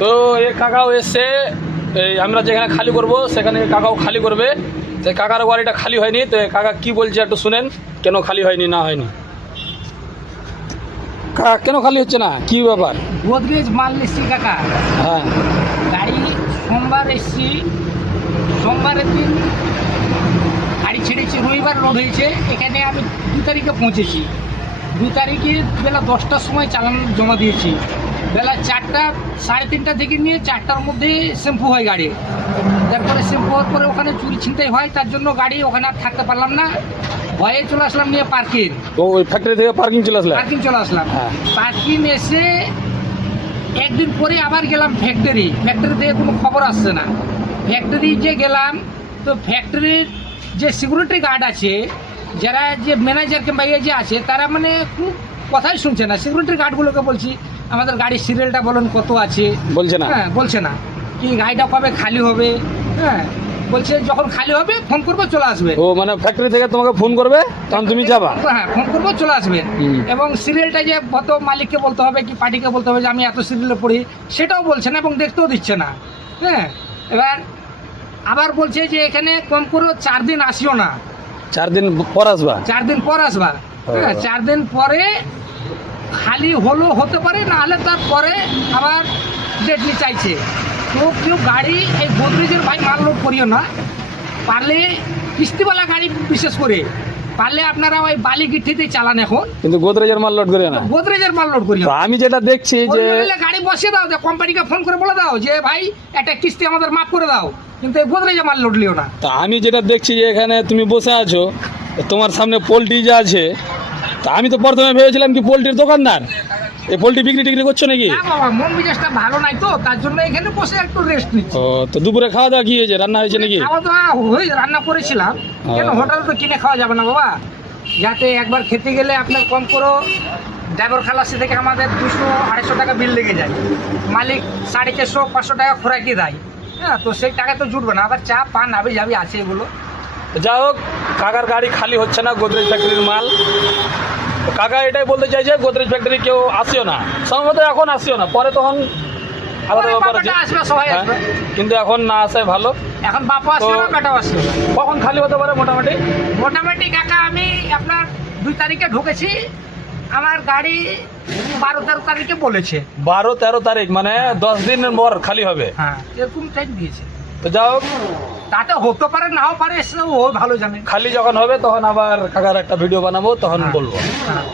তো এই কাকাও এসছে, এই আমরা যেখানে খালি করব সেখানে কাকাও খালি করবে। তো কাকার গাড়িটা খালি হয়নি, তো কাকা কি বলছে একটু শুনেন, কেন খালি হয়নি না হয়নি। কাকা কেন খালি হচ্ছে না, কি ব্যাপার? গোদরেজ মাল এসছি কাকা, হ্যাঁ গাড়ি সোমবার এসছি, সোমবারের দিন গাড়ি ছেড়েছি, রবিবার লোড হয়েছে। এখানে আমি 2 তারিখে পৌঁছেছি, 2 তারিখে বেলা 10টার সময় চালান জমা দিয়েছি। বেলা 4টা 3:30 থেকে নিয়ে 4টার মধ্যে শ্যাম্পু হয় গাড়ি। তারপরে শ্যাম্পু হওয়ার পরে ওখানে চুরি ছিনতাই হয়, তার জন্য গাড়ি ওখানে আর থাকতে পারলাম না, ভয়ে চলে আসলাম নিয়ে পার্কিং। তো ওই ফ্যাক্টরি থেকে পার্কিং চলে আসলে? পার্কিং চলে আসলাম। হ্যাঁ। পার্কিং এসে একদিন পরে আবার গেলাম ফ্যাক্টরি থেকে কোনো খবর আসছে না। ফ্যাক্টরি যে গেলাম, তো ফ্যাক্টরির যে সিকিউরিটি গার্ড আছে, যারা যে ম্যানেজার কিংবা ইয়ে যে আছে, তারা মানে খুব কথাই শুনছে না। সিকিউরিটি গার্ডগুলোকে বলছি আমাদের গাড়ির সিরিয়ালটা বলুন কত আছে, বলছে না। হ্যাঁ বলছে না। কি গাড়িটা কবে খালি হবে, হ্যাঁ বলছে যখন খালি হবে ফোন করবো চলে আসবে। ও মানে ফ্যাক্টরি থেকে তোমাকে ফোন করবে, তখন তুমি যাবা? হ্যাঁ ফোন করবো চলে আসবে। হুম। এবং সিরিয়ালটা যে কত মালিককে বলতে হবে কি পার্টিকে বলতে হবে যে আমি এত সিরিয়ালে পড়ি, সেটাও বলছে না এবং দেখতেও দিচ্ছে না। হ্যাঁ এবার আবার বলছে যে এখানে কম করে 4 দিন আসিও না, 4 দিন পর আসবা? 4 দিন পর আসবা। হ্যাঁ 4 দিন পরে খালি হলো হতে পারে, না হলে তারপরে আবার ডেট নিয়ে চাইছে। তো কেউ গাড়ি এই গোদরেজের ভাই মাল লোড করিও না, পারলে কিস্তিওয়ালা গাড়ি বিশেষ করে পারলে আপনারা ওই বালি গিট্টিতেই চালান এখন, কিন্তু গোদরেজের মাল লোড করে না। গোদরেজের মাল লোড করিও তো না। আমি যেটা দেখছি যে গাড়ি বসিয়ে দাও, যে কোম্পানিকে ফোন করে বলে দাও যে ভাই একটা কিস্তি আমাদের মাফ করে দাও, কিন্তু এই গোদরেজের মাল লোড লিও না। তা আমি যেটা দেখছি যে এখানে তুমি বসে আছো, তোমার সামনে পোলট্রি যা আছে, তা আমি তো প্রথমে ভেবেছিলাম কি পোলট্রির দোকানদার, এই পোলট্রি বিক্রি টিক্রি করছো নাকি? না বাবা, মন মেজাজটা ভালো নাই তো, তার জন্য এখানে বসে একটু রেস্ট নিচ্ছি। ও তো দুপুরে খাওয়া দাওয়া কি হয়েছে, রান্না হয়েছে নাকি? খাওয়া দাওয়া রান্না করেছিলাম, কেন হোটেলে তো কিনে খাওয়া যাবে না বাবা। যাতে একবার খেতে গেলে আপনার কম করে ড্রাইভার খালাসি থেকে আমাদের 200-250 টাকা বিল লেগে যায়, মালিক 450-500 টাকা খোরাকি দেয়। হ্যাঁ তো সেই টাকা তো জুটবে না, আবার চা পান আবে যাবি আছে এগুলো। যাই হোক, কাকার গাড়ি খালি হচ্ছে না গোদরেজ ফ্যাক্টরির মাল। তো কাকা এটাই বলতে চাইছে গোদরেজ ফ্যাক্টরি কেউ আসিও না, সম্ভবত এখন আসিও না, পরে তখন আলাদা ব্যাপার আছে। আসবে, সবাই হ্যাঁ, আসবে। কিন্তু এখন না আসাই ভালো। এখন বাপু আসবে না, বেটাও আসবে। কখন খালি হতে পারে মোটামুটি? মোটামুটি কাকা আমি আপনার 2 তারিখে ঢুকেছি, আমার গাড়ি 12-13 তারিখে বলেছে। 12-13 তারিখ মানে 10 দিনের পর খালি হবে। হ্যাঁ এরকম টাইম দিয়েছে। তো যাই হোক, তাতে হতে পারে নাও পারে, ও ভালো জানে। খালি যখন হবে তখন আবার কাকার একটা ভিডিও বানাবো, তখন বলবো। হ্যাঁ।